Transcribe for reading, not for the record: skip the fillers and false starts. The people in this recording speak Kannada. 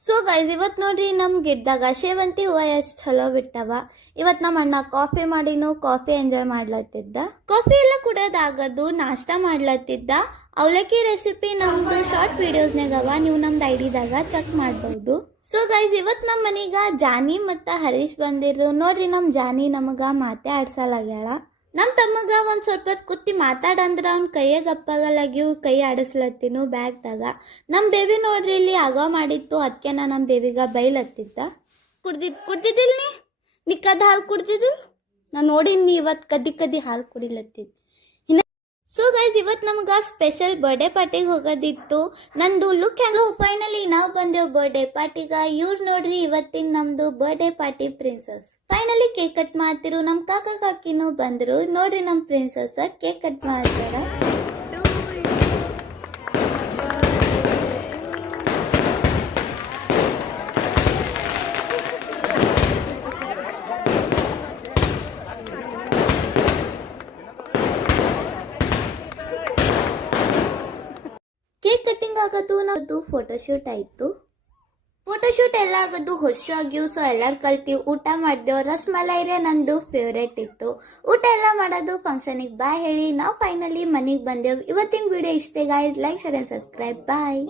ಸೊ ಗೈಸ್ ಇವತ್ತು ನೋಡ್ರಿ ನಮ್ಮ ಗಿಡದಾಗ ಸೇವಂತಿ ಹೂವ ಎಷ್ಟು ಚಲೋ ಬಿಟ್ಟವ. ಇವತ್ತು ನಮ್ಮ ಅಣ್ಣ ಕಾಫಿ ಮಾಡಿನೂ ಕಾಫಿ ಎಂಜಾಯ್ ಮಾಡ್ಲತ್ತಿದ್ದ. ಕಾಫಿ ಎಲ್ಲ ಕುಡಿಯೋದಾಗದು ನಾಷ್ಟ ಮಾಡ್ಲತ್ತಿದ್ದ. ಅವಲಕ್ಕಿ ರೆಸಿಪಿ ನಮ್ದು ಶಾರ್ಟ್ ವಿಡಿಯೋಸ್ನಾಗ ಅವ, ನೀವು ನಮ್ದು ಐಡಿದಾಗ ಚೆಕ್ ಮಾಡ್ಬೋದು. ಸೊ ಗೈಸ್ ಇವತ್ತು ನಮ್ಮ ಮನೆಗ ಜಾನಿ ಮತ್ತು ಹರೀಶ್ ಬಂದಿರು. ನೋಡ್ರಿ ನಮ್ಮ ಜಾನಿ ನಮಗ ಮಾತೆ ಆಡ್ಸಲಾಗ್ಯಾಳ. ನಮ್ಮ ತಮ್ಮಗ ಒಂದು ಸ್ವಲ್ಪ ಹೊತ್ತು ಕುತ್ತಿ ಮಾತಾಡಂದ್ರೆ ಅವ್ನ ಕೈಯೇ ಗಪ್ಪಾಗಲಾಗ್ಯವು, ಕೈ ಆಡಿಸ್ಲತ್ತೀನು ಬ್ಯಾಗ್ದಾಗ. ನಮ್ಮ ಬೇಬಿ ನೋಡ್ರಿ ಇಲ್ಲಿ ಆಗ ಮಾಡಿತ್ತು, ಅದಕ್ಕೆ ನಾ ನಮ್ಮ ಬೇಬಿಗ ಬೈಲತ್ತಿದ್ದ. ಕುಡ್ದಿದ್ದಿಲ್ಲ ನೀ ಕದ್ದು ಹಾಲು ಕುಡ್ದಿದ್ದಿಲ್ಲ, ನಾನು ನೋಡಿನಿ ಇವತ್ತು ಕದ್ದಿ ಹಾಲು ಕುಡಿಲತ್ತಿದ್ದು. ಸೊ ಗೈಸ್ ಇವತ್ತು ನಮ್ಗೆ ಸ್ಪೆಷಲ್ ಬರ್ಡೇ ಪಾರ್ಟಿಗೆ ಹೋಗೋದಿತ್ತು. ನಂದು ಲುಕ್ ಹೆಂಗೋ ಫೈನಲಿ ನಾವು ಬಂದೇವು ಬರ್ಡೇ ಪಾರ್ಟಿಗ. ಇವ್ರು ನೋಡ್ರಿ ಇವತ್ತಿನ ನಮ್ದು birthday party princess. Finally cake cut ಮಾಡ್ತಿರು. ನಮ್ಮ ಕಾಕ ಕಾಕಿನೂ ಬಂದ್ರು. ನೋಡ್ರಿ ನಮ್ಮ ಪ್ರಿನ್ಸಸ್ ಕೇಕ್ ಕಟ್ ಮಾಡ್ತಾರ. ಕೇಕ್ ಕಟ್ಟಿಂಗ್ ಆಗೋದು ನಮ್ಮದು ಫೋಟೋಶೂಟ್ ಆಯಿತು. ಫೋಟೋಶೂಟ್ ಎಲ್ಲ ಆಗೋದು ಹೊಸಾಗ್ಯೂ. ಸೊ ಎಲ್ಲರೂ ಕಲ್ತೀವಿ, ಊಟ ಮಾಡಿದೆವು. ರಸ್ಮಲೈರೇ ನಂದು ಫೇವ್ರೇಟ್ ಇತ್ತು. ಊಟ ಎಲ್ಲ ಮಾಡೋದು ಫಂಕ್ಷನಿಗೆ ಬಾಯ್ ಹೇಳಿ ನಾವು ಫೈನಲಿ ಮನೆಗೆ ಬಂದೆವು. ಇವತ್ತಿನ ವಿಡಿಯೋ ಇಷ್ಟೇ guys. Like share and subscribe. Bye.